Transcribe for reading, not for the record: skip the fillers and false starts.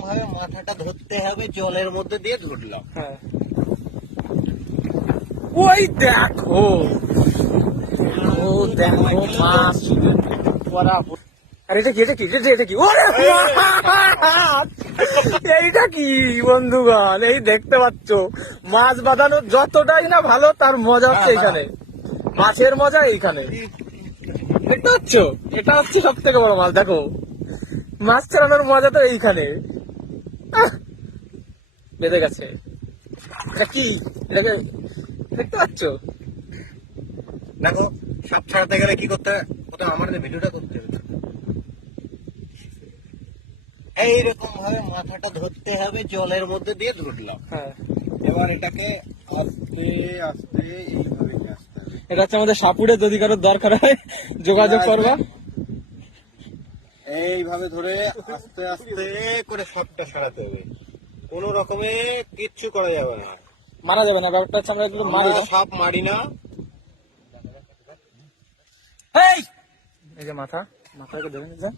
মাথাটা ধরতে হবে, জলের মধ্যে দিয়ে ধরলাম। হ্যাঁ, ওই দেখো, ও দেখো মাছ। আর এটা কি, এটা কি, এটা কি? ওরে মাছ! এইটা কি বন্ধুগণ, এই দেখতে পাচ্ছ মাছ বাঁধানো যতটাই না ভালো, তার মজা হচ্ছে এইখানে, মাছের মজা এইখানে। এটা হচ্ছে সব থেকে বড় মাছ। দেখো, মাছ চালানোর মজা তো এইখানে। বেঁধে গেছে। এটা কি, এটাকে দেখতে পাচ্ছ? দেখো, সাপ ছাড়াতে গেলে কি করতে হয়, প্রথমে আমার ভিডিওটা করতে হবে। এইরকম ভাবে মাথাটা ধরতে হবে, জলের মধ্যে দিয়ে ধরলাম। হ্যাঁ, এবার এটাকে আস্তে আস্তে এইভাবে নিয়ে আসতে হবে। এটা হচ্ছে আমাদের সাপুড়ে, যদি কারোর দরকার হয় যোগাযোগ করবা। এইভাবে ধরে আস্তে আস্তে করে সাপটা ছাড়াতে হবে, কোনো রকমে কিচ্ছু করা যাবে না, মারা যাবে না। ব্যাপারটা হচ্ছে আমরা এগুলো মারি না, সাপ মারি না। এই যে মাথাকে ধরে নিয়ে যা।